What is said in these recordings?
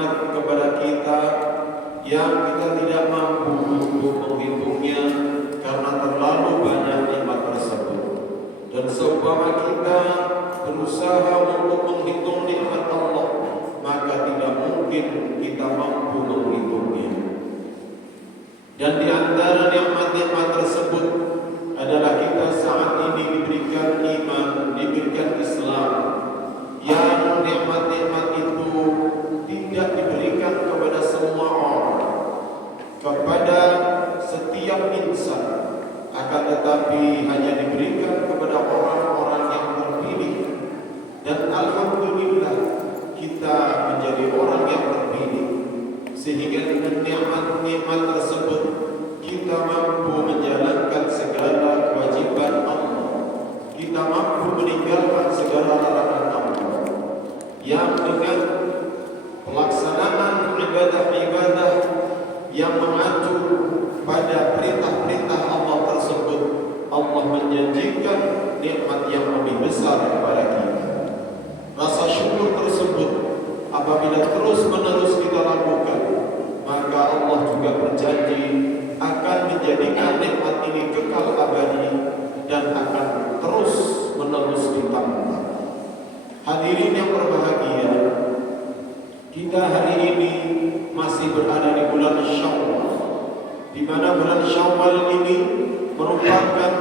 nikmat kepada kita yang kita tidak mampu untuk menghitungnya karena terlalu banyak nikmat tersebut. Dan seumpama kita berusaha untuk menghitung nikmat Allah, maka tidak mungkin kita mampu menghitungnya. Dan di antara nikmat-nikmat tersebut adalah kita saat ini diberikan iman, diberikan Islam, yang nikmat-nikmat itu tidak diberikan kepada semua orang, kepada setiap insan, akan tetapi hanya diberikan kepada orang-orang yang terpilih. Dan alhamdulillah kita menjadi orang yang terpilih, sehingga dengan nikmat-nikmat tersebut kita mampu menjalankan segala kewajiban Allah, kita mampu meninggalkan segala larangan Allah, yang dengan pelaksanaan ibadah-ibadah yang mengacu pada perintah-perintah Allah tersebut, Allah menjanjikan nikmat yang lebih besar kepada kita. Rasa syukur tersebut apabila terus-menerus kita lakukan, maka Allah juga berjanji akan menjadikan nikmat ini kekal abadi dan akan terus-menerus ditambah. Hadirin yang berbahagia, kita hari ini masih berada di bulan Syawal, di mana bulan Syawal ini merupakan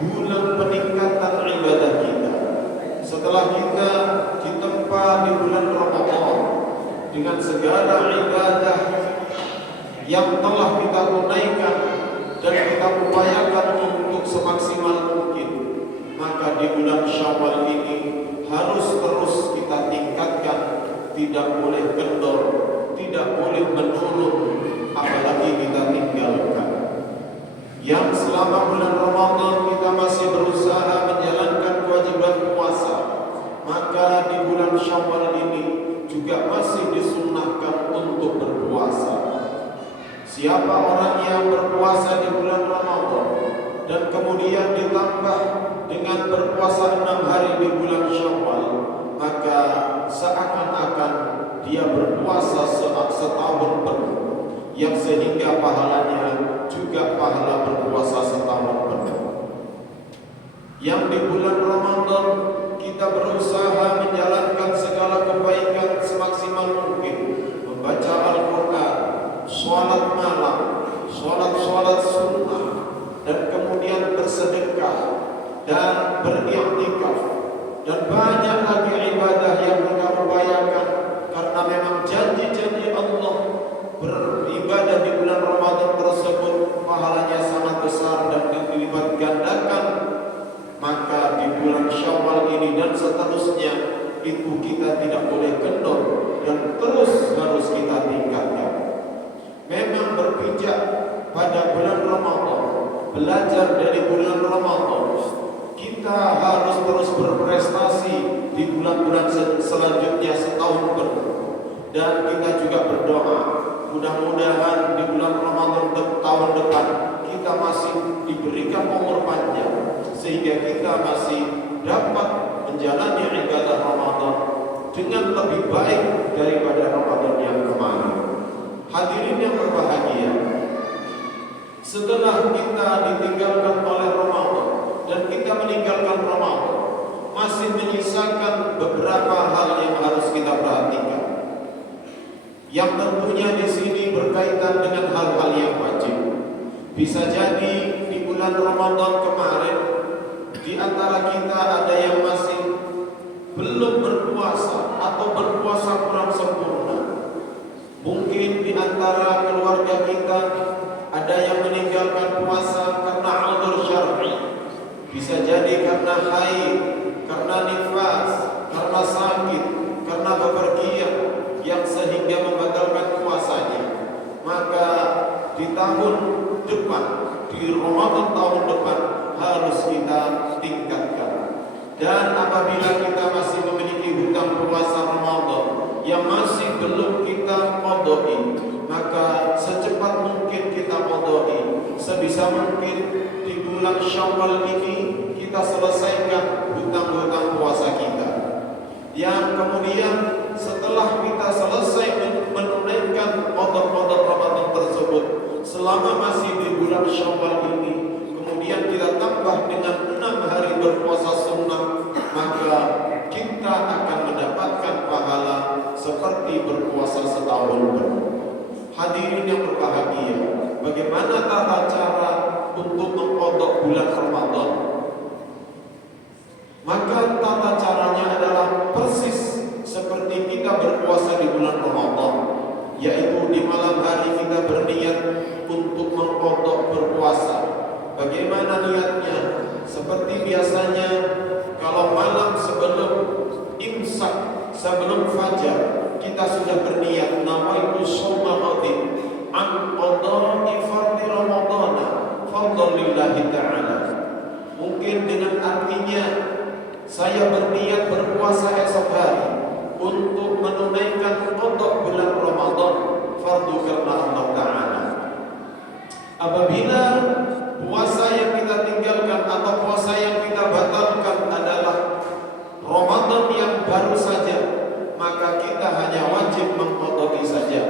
bulan peningkatan ibadah kita. Setelah kita ditempa di bulan Ramadan dengan segala ibadah yang telah kita tunaikan dan kita upayakan untuk semaksimal mungkin, maka di bulan Syawal ini harus terus kita tingkatkan, tidak boleh kendor, tidak boleh menurun, apalagi kita tinggalkan. Yang selama bulan Ramadan kita masih berusaha menjalankan kewajiban puasa, maka di bulan Syawal ini juga masih disunnahkan untuk berpuasa. Siapa orang yang berpuasa di bulan Ramadan dan kemudian ditambah dengan berpuasa 6 hari di bulan Syawal, maka seakan-akan dia berpuasa setahun penuh, yang sehingga pahalanya juga pahala berpuasa setahun penuh. Yang di bulan Ramadan kita berusaha menjalankan segala kebaikan semaksimal mungkin, membaca Al-Quran, sholat malam, sholat sunnah, dan kemudian bersedekah dan beriktikaf, dan banyak lagi ibadah yang kita upayakan, karena memang janji-janji Allah beribadah di bulan Ramadan tersebut pahalanya sangat besar dan dilipat gandakan. Maka di bulan Syawal ini dan seterusnya itu kita tidak boleh kendor dan terus harus kita tingkatkan. Memang berpijak pada bulan Ramadan, belajar dari bulan Ramadan, kita harus terus berprestasi di bulan-bulan selanjutnya setahun penuh. Dan kita juga berdoa, mudah-mudahan di bulan Ramadan tahun depan kita masih diberikan umur panjang, sehingga kita masih dapat menjalani ibadah Ramadan dengan lebih baik daripada Ramadan yang kemarin. Hadirin yang berbahagia, setelah kita ditinggalkan oleh Ramadan dan kita meninggalkan Ramadan, masih menyisakan beberapa hal yang harus kita perhatikan, yang tentunya di sini berkaitan dengan hal-hal yang wajib. Bisa jadi di bulan Ramadan kemarin di antara kita ada yang masih belum berpuasa atau berpuasa kurang sempurna. Mungkin di antara keluarga kita ada yang meninggalkan puasa karena udzur syar'i. Bisa jadi karena haid, karena nifas, karena sakit, karena bepergian, yang sehingga membatalkan puasanya. Maka di tahun depan, di Ramadan tahun depan harus kita tingkatkan. Dan apabila kita masih memiliki hutang puasa Ramadan yang masih belum kita qadai, maka secepat mungkin kita qadai. Sebisa mungkin di bulan Syawal ini kita selesaikan hutang-hutang puasa kita. Yang kemudian setelah kita selesai bulan Syawal ini, kemudian kita tambah dengan 6 hari berpuasa sunnah, maka kita akan mendapatkan pahala seperti berpuasa setahun penuh. Hadirin yang berbahagia, bagaimana tata cara untuk mengqadha bulan Ramadan? Maka tata caranya adalah persis seperti kita berpuasa di bulan Ramadan, yaitu di malam hari kita berniat untuk mengqadha berpuasa. Bagaimana niatnya? Seperti biasanya, kalau malam sebelum imsak, sebelum fajar, kita sudah berniat nawaitu shauma ghadin an qada'i fardhi Ramadan fardhan lillahi ta'ala. Mungkin dengan artinya saya berniat berpuasa esok hari untuk menunaikan qada bulan Ramadan fardu karena Allah Ta'ala. Apabila puasa yang kita tinggalkan atau puasa yang kita batalkan adalah Ramadan yang baru saja, maka kita hanya wajib mengqadai saja.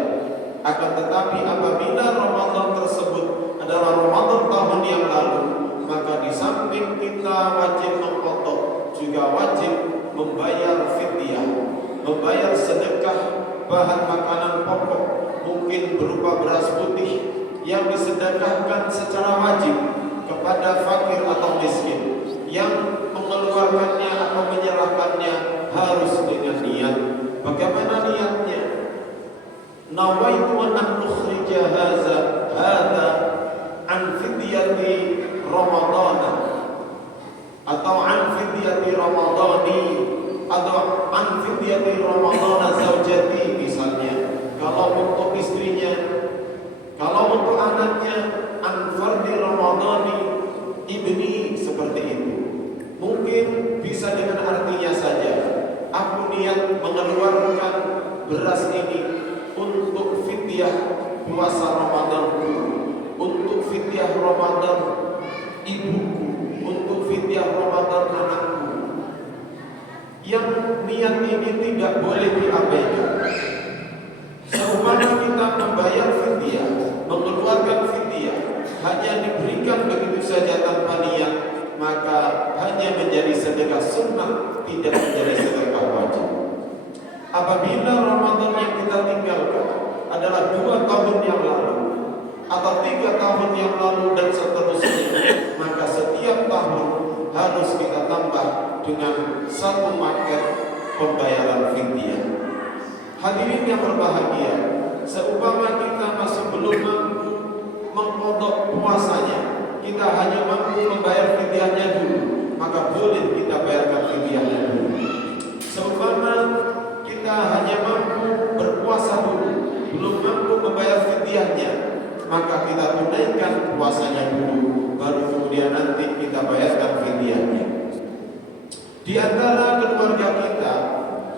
Akan tetapi apabila Ramadan tersebut adalah Ramadan tahun yang lalu, maka di samping kita wajib mengqadha, juga wajib membayar fidyah, membayar sedekah bahan makanan pokok, mungkin berupa beras putih yang disedekahkan secara wajib kepada fakir atau miskin, yang mengeluarkannya atau menyerahkannya harus dengan niat. Bagaimana niatnya? Nawaitu an ukhrija hadza an fidyati Ramadan, atau an fidyati Ramadani, atau an fidyati Ramadan zaujati misalnya. Kalau untuk istrinya, kalau untuk anaknya, an fardhi Ramadani ibni, seperti itu. Mungkin bisa dengan artinya saja, aku niat mengeluarkan beras ini untuk fidyah puasa Ramadanku, untuk fidyah Ramadan ibuku, untuk fidyah Ramadan anakku. Yang niat ini tidak boleh diabaikan. Seumpama kita membayar fidyah, mengeluarkan fidyah, hanya diberikan begitu saja tanpa niat, maka hanya menjadi sedekah sunnah, tidak menjadi sedekah wajib. Apabila Ramadan yang kita tinggalkan adalah 2 tahun yang lalu atau 3 tahun yang lalu dan seterusnya, maka setiap tahun harus kita tambah dengan 1 paket pembayaran fidyah. Hadirin yang berbahagia, seumpama kita masih belum mampu mengqadha puasanya, kita hanya mampu membayar fidyahnya dulu, maka boleh kita bayarkan fidyahnya dulu. Seumpama kita hanya mampu berpuasa dulu, belum mampu membayar fidyahnya, maka kita tunaikan puasanya dulu, baru kemudian nanti kita bayarkan fidyahnya. Di antara keluarga kita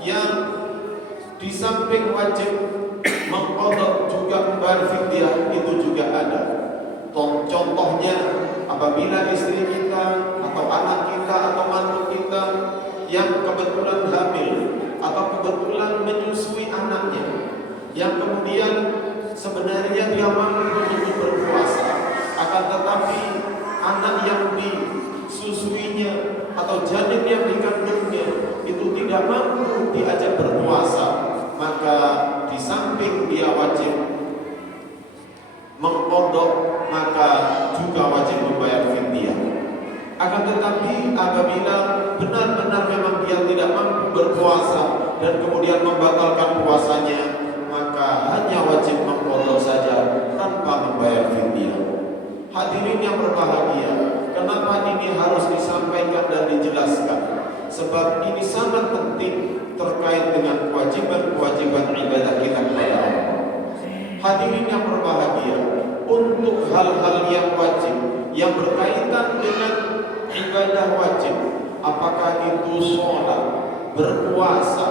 yang di samping wajib mengqadha juga membayar fidyah, itu juga ada. Contohnya, apabila istri kita atau anak kita atau mantu kita yang kebetulan hamil atau kebetulan menyusui anaknya, yang kemudian sebenarnya dia mampu untuk berpuasa, akan tetapi anak yang disusuinya atau janin yang dikandungnya itu tidak mampu diajak berpuasa, maka di samping dia wajib mengqadha, maka juga wajib membayar fidyah. Akan tetapi apabila benar-benar memang dia tidak mampu berpuasa dan kemudian membatalkan puasanya, maka hanya wajib mengqadha saja tanpa membayar fidyah. Hadirin yang berbahagia, kenapa ini harus disampaikan dan dijelaskan? Sebab ini sangat penting terkait dengan kewajiban-kewajiban ibadah kita kepada Allah. Hadirin yang berbahagia, untuk hal-hal yang wajib yang berkaitan dengan ibadah wajib, apakah itu sholat, berpuasa,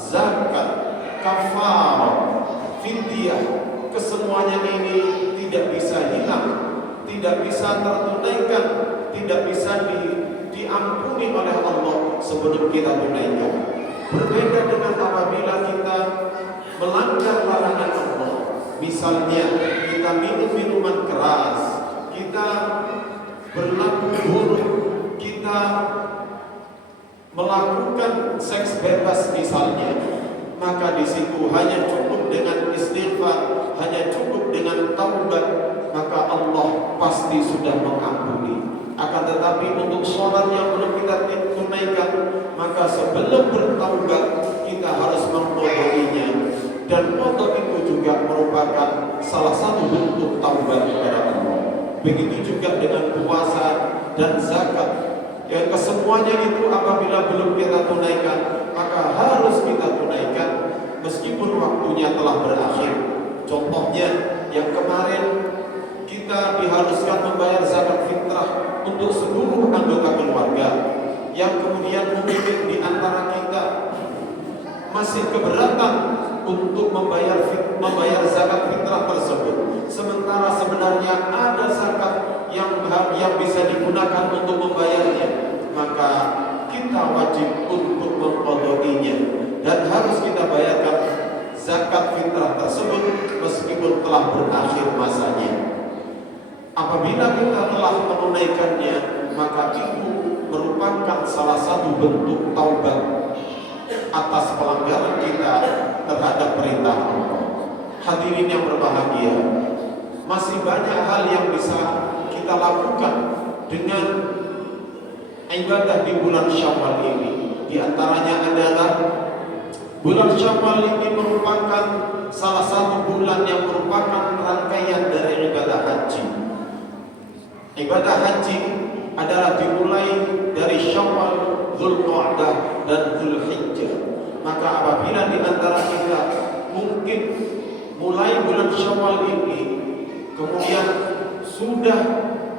zakat, kafarah, fidyah, kesemuanya ini tidak bisa hilang, tidak bisa tertunaikan, tidak bisa diampuni oleh Allah sebelum kita tunaikan. Berbeda dengan apabila kita melanggar larangan Allah. Misalnya kita minum minuman keras, kita berlaku buruk, kita melakukan seks bebas misalnya, maka di situ hanya cukup dengan istighfar, hanya cukup dengan taubat, maka Allah pasti sudah mengampuni. Akan tetapi untuk sholat yang belum kita tunaikan, maka sebelum bertaubat kita harus mengqadainya, dan qada itu juga merupakan salah satu bentuk taubat kepada Allah. Begitu juga dengan puasa dan zakat, yang kesemuanya itu apabila belum kita tunaikan, maka harus kita tunaikan meskipun waktunya telah berakhir. Contohnya yang kemarin kita diharuskan membayar zakat fitrah untuk seluruh anggota keluarga, yang kemudian mungkin di antara kita masih keberatan untuk membayar zakat fitrah tersebut, sementara sebenarnya ada zakat yang bisa digunakan untuk membayarnya, maka kita wajib untuk mengqadainya dan harus kita bayarkan zakat fitrah tersebut meskipun telah berakhir masanya. Apabila kita telah menunaikannya, maka itu merupakan salah satu bentuk taubat atas pelanggaran kita terhadap perintah Allah. Hadirin yang berbahagia, masih banyak hal yang bisa kita lakukan dengan ibadah di bulan Syawal ini. Di antaranya adalah bulan Syawal ini merupakan salah satu bulan yang merupakan rangkaian dari ibadah haji. Ibadah haji adalah dimulai dari Syawal, Dzulqa'dah dan Dzulhijjah. Maka apabila di antara kita mungkin mulai bulan Syawal ini kemudian sudah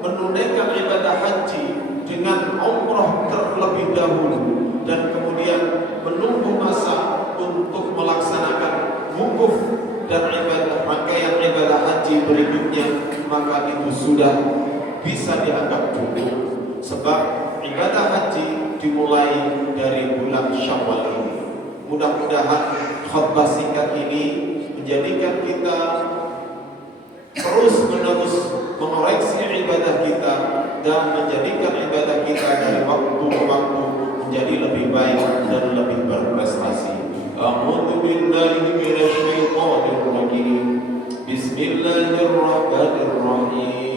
menunaikan ibadah haji dengan umrah terlebih dahulu dan kemudian menunggu masa untuk melaksanakan wukuf dan rangkaian ibadah haji berikutnya, maka itu sudah bisa dianggap cukup, sebab ibadah haji dimulai dari bulan Syawal ini. Mudah-mudahan khutbah singkat ini menjadikan kita terus-menerus mengoreksi ibadah kita dan menjadikan ibadah kita dari waktu ke waktu menjadi lebih baik dan lebih berprestasi. A'udzu billahi minasy syaithanir rajim. Bismillahirrahmanirrahim.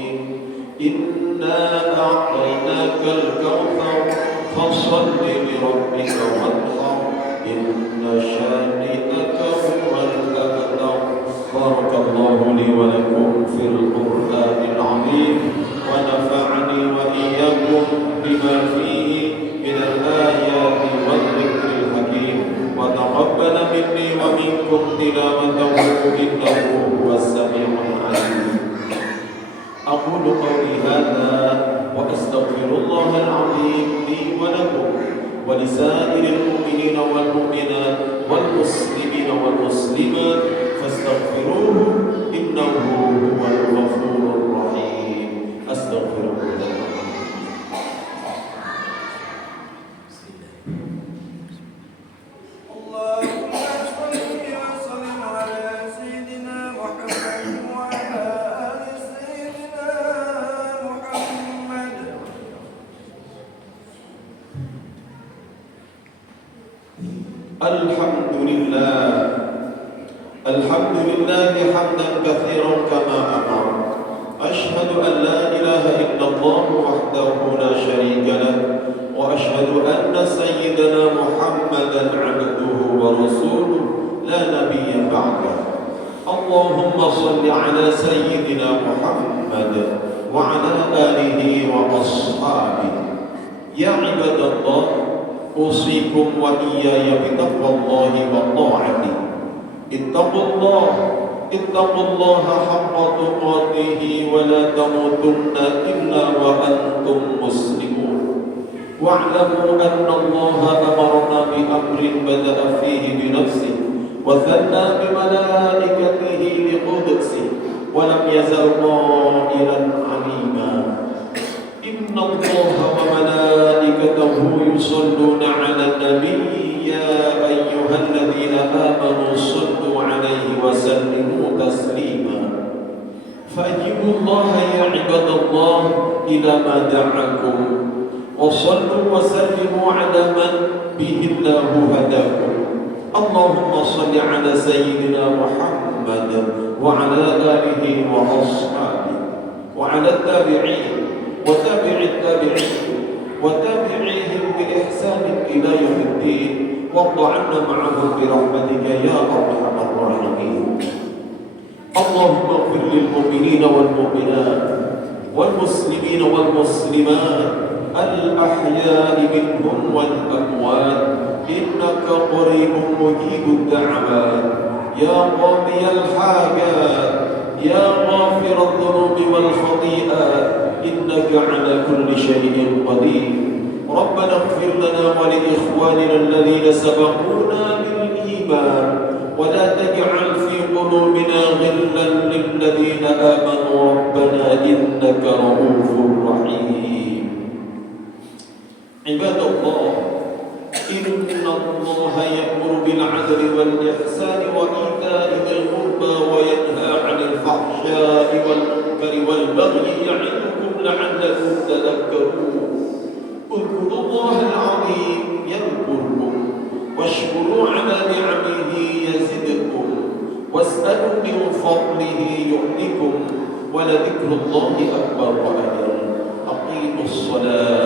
Inna a'tainakal kautsar fasholli li rabbika wanhar. Inna syani'aka huwal abtar. Barakallahu li wa lakum fil Qur'anil 'azim wa nafa'ani wa iyyakum bima fihi minal ayati wal dzikril hakim wa taqabbala minni wa minkum tilawatahu innahu huwas sami'ul 'alim. أقول قولي هذا وأستغفر الله العظيم لي ولكم ولسائر المؤمنين والمؤمنات والمسلمين والمسلمات فاستغفروه إنه هو الغفور الرحيم. أستغفر الله. الحمد لله حمدا كثيرا كما أمر. أشهد أن لا إله إلا الله وحده لا شريك له وأشهد أن سيدنا محمدا عبده ورسوله لا نبي بعده. اللهم صل على سيدنا محمد وعلى آله وأصحابه. يا عباد الله، أوصيكم وإياي بتقوى الله وطاعته. اتقوا الله حق تقاته ولا تموتن إلا وأنتم مسلمون. واعلموا أن الله أمرنا بأمر بدأ فيه بنفسه وثنى بملائكته بقدسه ولم يزل قائلا عليما. إن الله وملائكته يصلون على النبي يا أيها الذين آمنوا صلوا عليه وسلموا تسليما. فأجيبوا الله يا عباد الله إلى ما دعاكم، وصلوا وسلموا على من به الله هداكم. اللهم صل على سيدنا محمد وعلى آله وأصحابه وعلى التابعين وتابع التابعين وتابعيهم بإحسان إلى يوم الدين، وارض عنا معهم برحمتك يا أرحم الراحمين. اللهم اغفر للمؤمنين والمؤمنات والمسلمين والمسلمات الأحياء منهم والأموات، إنك قريب مجيب الدعوات يا قاضي الحاجات يا غافر الذنوب والخطيئات، إنك على كل شيء قدير. ربنا اغفر لنا ولإخواننا الذين سبقونا بالإيمان، ولا تجعل في قلوبنا غلا للذين آمنوا ربنا إنك رؤوف رحيم. عباد الله، إن الله يأمر بالعدل والإحسان وإيتاء ذي القربى وينهى عن الفحشاء والمنكر والبغي يعظكم لعلكم تذكرون. اذكروا الله العظيم يذكركم، واشكروا على نعمه يزدكم، واسألوا من فضله يؤتكم، ولذكر الله أكبر وأجل. أقيموا الصلاة